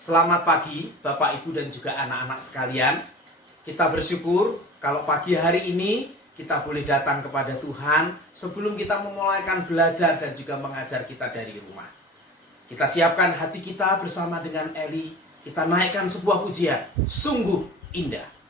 Selamat pagi Bapak, Ibu, dan juga anak-anak sekalian. Kita bersyukur kalau pagi hari ini kita boleh datang kepada Tuhan sebelum kita memulaikan belajar dan juga mengajar kita dari rumah. Kita siapkan hati kita bersama dengan Eli. Kita naikkan sebuah pujian, sungguh indah.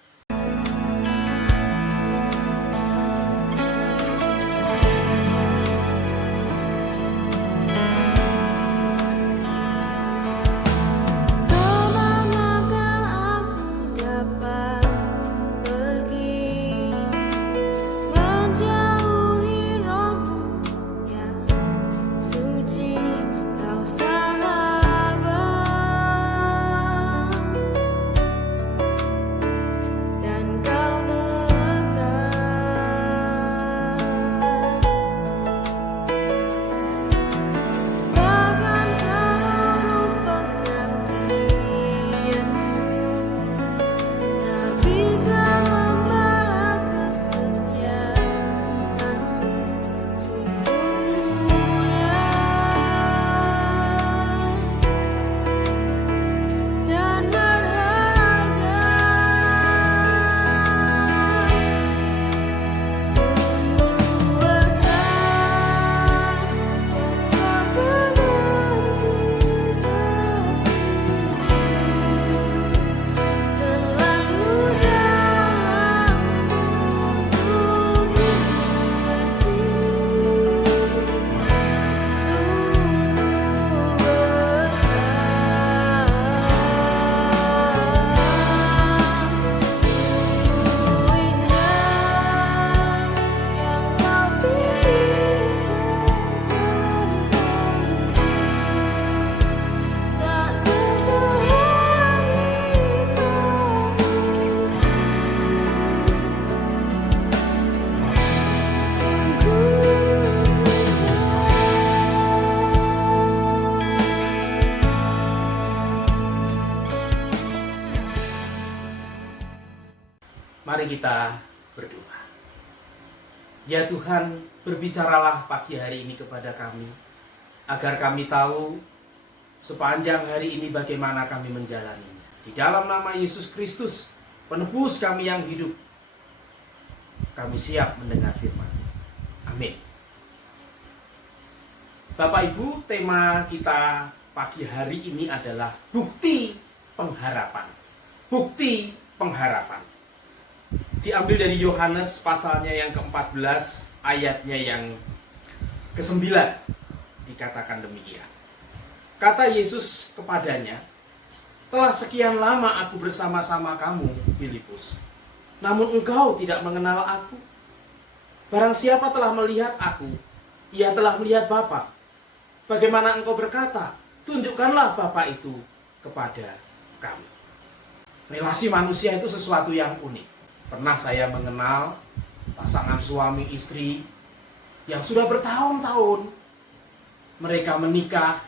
Mari kita berdoa. Ya Tuhan, berbicaralah pagi hari ini kepada kami, agar kami tahu sepanjang hari ini bagaimana kami menjalaninya. Di dalam nama Yesus Kristus, penebus kami yang hidup, kami siap mendengar firman. Amin. Bapak Ibu, tema kita pagi hari ini adalah bukti pengharapan. Bukti pengharapan. Diambil dari Yohanes pasalnya yang ke-14, ayatnya yang ke-9, dikatakan demikian. Kata Yesus kepadanya, "Telah sekian lama aku bersama-sama kamu, Filipus, namun engkau tidak mengenal aku. Barang siapa telah melihat aku, ia telah melihat Bapa. Bagaimana engkau berkata, tunjukkanlah Bapa itu kepada kami." Relasi manusia itu sesuatu yang unik. Pernah saya mengenal pasangan suami istri yang sudah bertahun-tahun mereka menikah,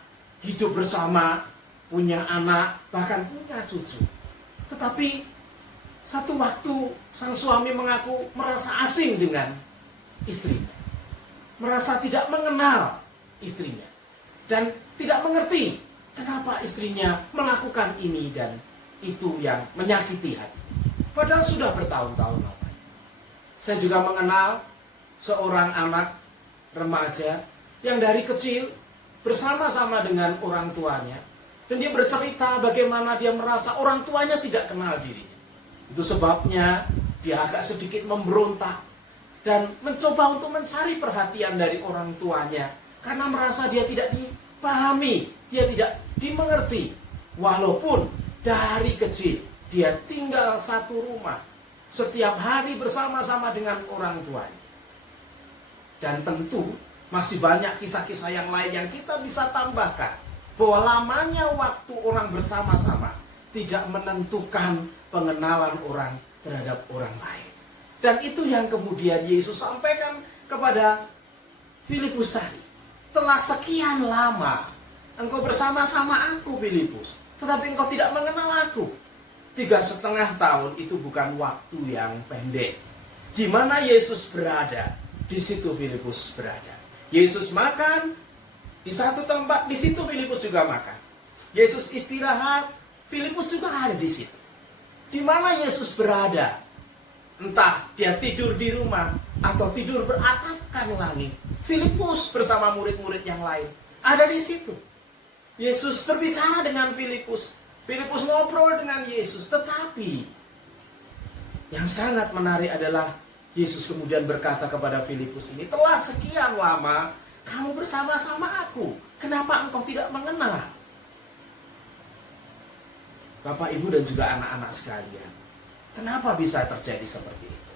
hidup bersama, punya anak, bahkan punya cucu. Tetapi satu waktu sang suami mengaku merasa asing dengan istrinya, merasa tidak mengenal istrinya, dan tidak mengerti kenapa istrinya melakukan ini dan itu yang menyakiti hati. Padahal sudah bertahun-tahun lamanya. Saya juga mengenal seorang anak remaja yang dari kecil bersama-sama dengan orang tuanya. Dan dia bercerita bagaimana dia merasa orang tuanya tidak kenal dirinya. Itu sebabnya dia agak sedikit memberontak dan mencoba untuk mencari perhatian dari orang tuanya. Karena merasa dia tidak dipahami, dia tidak dimengerti. Walaupun dari kecil dia tinggal satu rumah, setiap hari bersama-sama dengan orang tuanya. Dan tentu masih banyak kisah-kisah yang lain yang kita bisa tambahkan, bahwa lamanya waktu orang bersama-sama tidak menentukan pengenalan orang terhadap orang lain. Dan itu yang kemudian Yesus sampaikan kepada Filipus tadi. Telah sekian lama engkau bersama-sama aku, Filipus, tetapi engkau tidak mengenal aku. 3,5 tahun itu bukan waktu yang pendek. Di mana Yesus berada, di situ Filipus berada. Yesus makan di satu tempat, di situ Filipus juga makan. Yesus istirahat, Filipus juga ada di situ. Di mana Yesus berada, entah dia tidur di rumah atau tidur beratapkan langit, Filipus bersama murid-murid yang lain ada di situ. Yesus berbicara dengan Filipus. Filipus ngobrol dengan Yesus. Tetapi yang sangat menarik adalah Yesus kemudian berkata kepada Filipus ini, telah sekian lama kamu bersama-sama aku, kenapa engkau tidak mengenal? Bapak, Ibu, dan juga anak-anak sekalian, kenapa bisa terjadi seperti itu?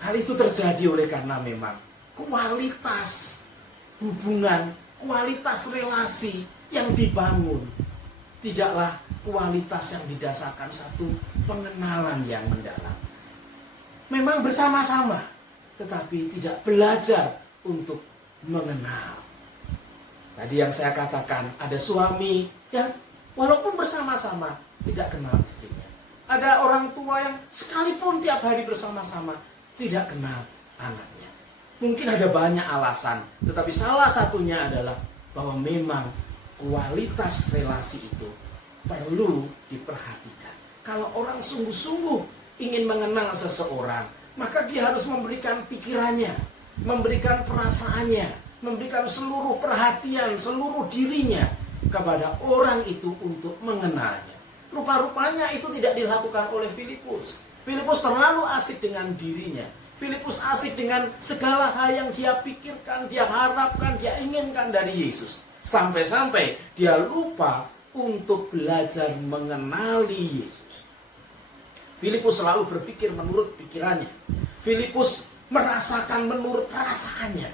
Hal itu terjadi oleh karena memang kualitas hubungan, kualitas relasi yang dibangun tidaklah kualitas yang didasarkan satu pengenalan yang mendalam. Memang bersama-sama, tetapi tidak belajar untuk mengenal. Tadi yang saya katakan, ada suami yang walaupun bersama-sama tidak kenal istrinya. Ada orang tua yang sekalipun tiap hari bersama-sama tidak kenal anaknya. Mungkin ada banyak alasan, tetapi salah satunya adalah bahwa memang kualitas relasi itu perlu diperhatikan. Kalau orang sungguh-sungguh ingin mengenal seseorang, maka dia harus memberikan pikirannya, memberikan perasaannya, memberikan seluruh perhatian, seluruh dirinya kepada orang itu untuk mengenalnya. Rupa-rupanya itu tidak dilakukan oleh Filipus. Filipus terlalu asik dengan dirinya. Filipus asik dengan segala hal yang dia pikirkan, dia harapkan, dia inginkan dari Yesus. Sampai-sampai dia lupa untuk belajar mengenali Yesus. Filipus selalu berpikir menurut pikirannya. Filipus merasakan menurut perasaannya.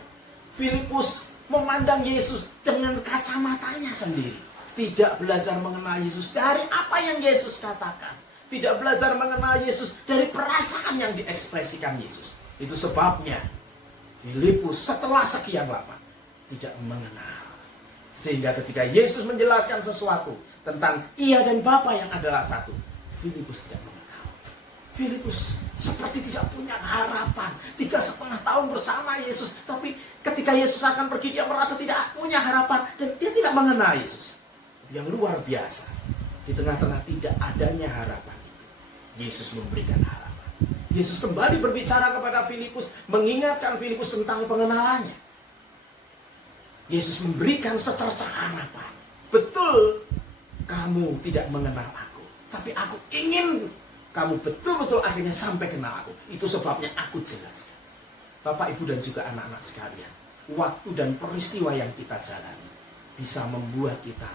Filipus memandang Yesus dengan kacamatanya sendiri. Tidak belajar mengenal Yesus dari apa yang Yesus katakan. Tidak belajar mengenal Yesus dari perasaan yang diekspresikan Yesus. Itu sebabnya Filipus setelah sekian lama tidak mengenal. Sehingga ketika Yesus menjelaskan sesuatu tentang ia dan Bapa yang adalah satu, Filipus tidak mengenal. Filipus seperti tidak punya harapan. 3,5 tahun bersama Yesus, tapi ketika Yesus akan pergi, dia merasa tidak punya harapan dan dia tidak mengenal Yesus. Yang luar biasa, di tengah-tengah tidak adanya harapan itu, Yesus memberikan harapan. Yesus kembali berbicara kepada Filipus, mengingatkan Filipus tentang pengenalannya. Yesus memberikan secercah harapan. Betul, kamu tidak mengenal aku, tapi aku ingin kamu betul-betul akhirnya sampai kenal aku. Itu sebabnya aku jelaskan. Bapak, Ibu, dan juga anak-anak sekalian, waktu dan peristiwa yang kita jalani bisa membuat kita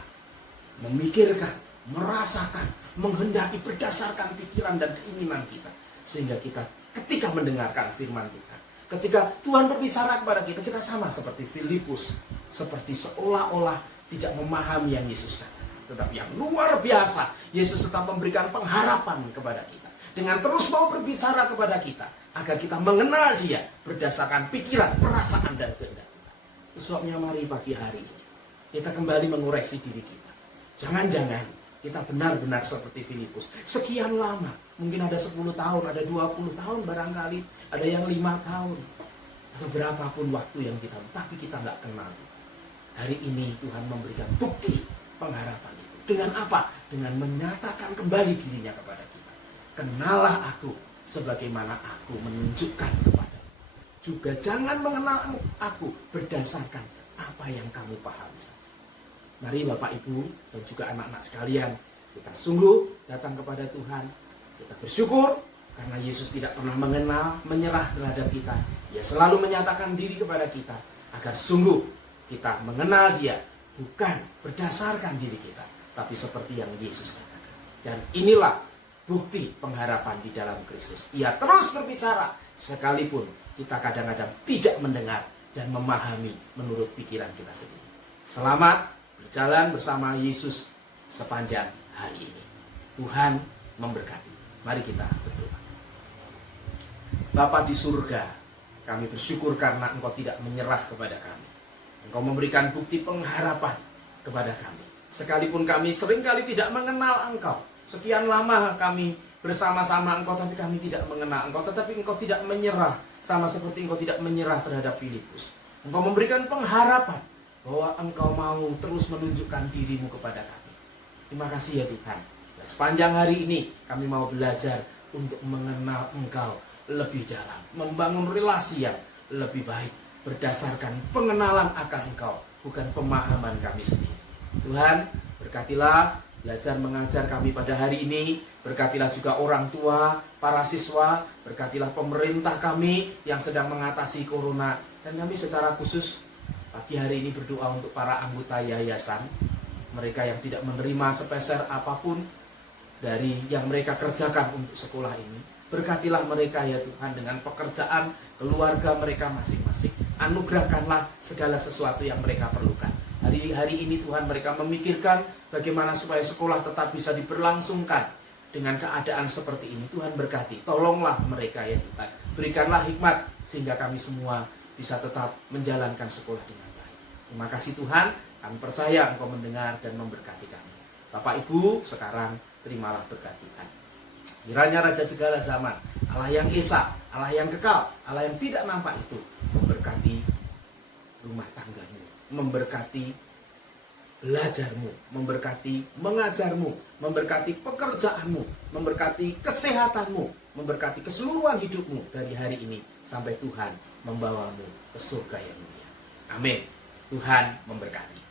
memikirkan, merasakan, menghendaki berdasarkan pikiran dan keinginan kita. Sehingga kita ketika mendengarkan firman Tuhan, ketika Tuhan berbicara kepada kita, kita sama seperti Filipus, seperti seolah-olah tidak memahami yang Yesus katakan. Tetapi yang luar biasa, Yesus tetap memberikan pengharapan kepada kita. Dengan terus mau berbicara kepada kita, agar kita mengenal Dia berdasarkan pikiran, perasaan, dan kehendak kita. Sebabnya mari pagi hari ini kita kembali mengoreksi diri kita. Jangan-jangan kita benar-benar seperti Filipus. Sekian lama, mungkin ada 10 tahun, ada 20 tahun barangkali, ada yang 5 tahun. Atau berapapun waktu yang kita, tapi kita nggak kenal. Hari ini Tuhan memberikan bukti pengharapan itu. Dengan apa? Dengan menyatakan kembali dirinya kepada kita. Kenalah aku sebagaimana aku menunjukkan kepada. Juga jangan mengenal aku berdasarkan apa yang kamu pahami saja. Mari Bapak, Ibu, dan juga anak-anak sekalian, kita sungguh datang kepada Tuhan. Kita bersyukur karena Yesus tidak pernah mengenal, menyerah terhadap kita. Dia selalu menyatakan diri kepada kita agar sungguh kita mengenal Dia, bukan berdasarkan diri kita, tapi seperti yang Yesus katakan. Dan inilah bukti pengharapan di dalam Kristus. Ia terus berbicara sekalipun kita kadang-kadang tidak mendengar dan memahami menurut pikiran kita sendiri. Selamat berjalan bersama Yesus sepanjang hari ini. Tuhan memberkati. Mari kita berdoa. Bapa di surga, kami bersyukur karena Engkau tidak menyerah kepada kami. Engkau memberikan bukti pengharapan kepada kami. Sekalipun kami seringkali tidak mengenal Engkau. Sekian lama kami bersama-sama Engkau, tapi kami tidak mengenal Engkau. Tetapi Engkau tidak menyerah, sama seperti Engkau tidak menyerah terhadap Filipus. Engkau memberikan pengharapan bahwa Engkau mau terus menunjukkan dirimu kepada kami. Terima kasih ya Tuhan. Dan sepanjang hari ini kami mau belajar untuk mengenal Engkau lebih dalam, membangun relasi yang lebih baik berdasarkan pengenalan akan Engkau, bukan pemahaman kami sendiri. Tuhan, berkatilah belajar mengajar kami pada hari ini. Berkatilah juga orang tua, para siswa. Berkatilah pemerintah kami yang sedang mengatasi corona. Dan kami secara khusus pagi hari ini berdoa untuk para anggota yayasan, mereka yang tidak menerima sepeser apapun dari yang mereka kerjakan untuk sekolah ini. Berkatilah mereka ya Tuhan dengan pekerjaan, keluarga mereka masing-masing. Anugerahkanlah segala sesuatu yang mereka perlukan. Hari ini Tuhan, mereka memikirkan bagaimana supaya sekolah tetap bisa diberlangsungkan dengan keadaan seperti ini. Tuhan berkati, tolonglah mereka ya Tuhan. Berikanlah hikmat sehingga kami semua bisa tetap menjalankan sekolah dengan baik. Terima kasih Tuhan, kami percaya Engkau mendengar dan memberkati kami. Bapak Ibu, sekarang terimalah berkat Tuhan. Kiranya Raja segala zaman, Allah yang esa, Allah yang kekal, Allah yang tidak nampak itu memberkati rumah tanggamu, memberkati belajarmu, memberkati mengajarmu, memberkati pekerjaanmu, memberkati kesehatanmu, memberkati keseluruhan hidupmu dari hari ini sampai Tuhan membawamu ke surga yang mulia. Amin. Tuhan memberkati.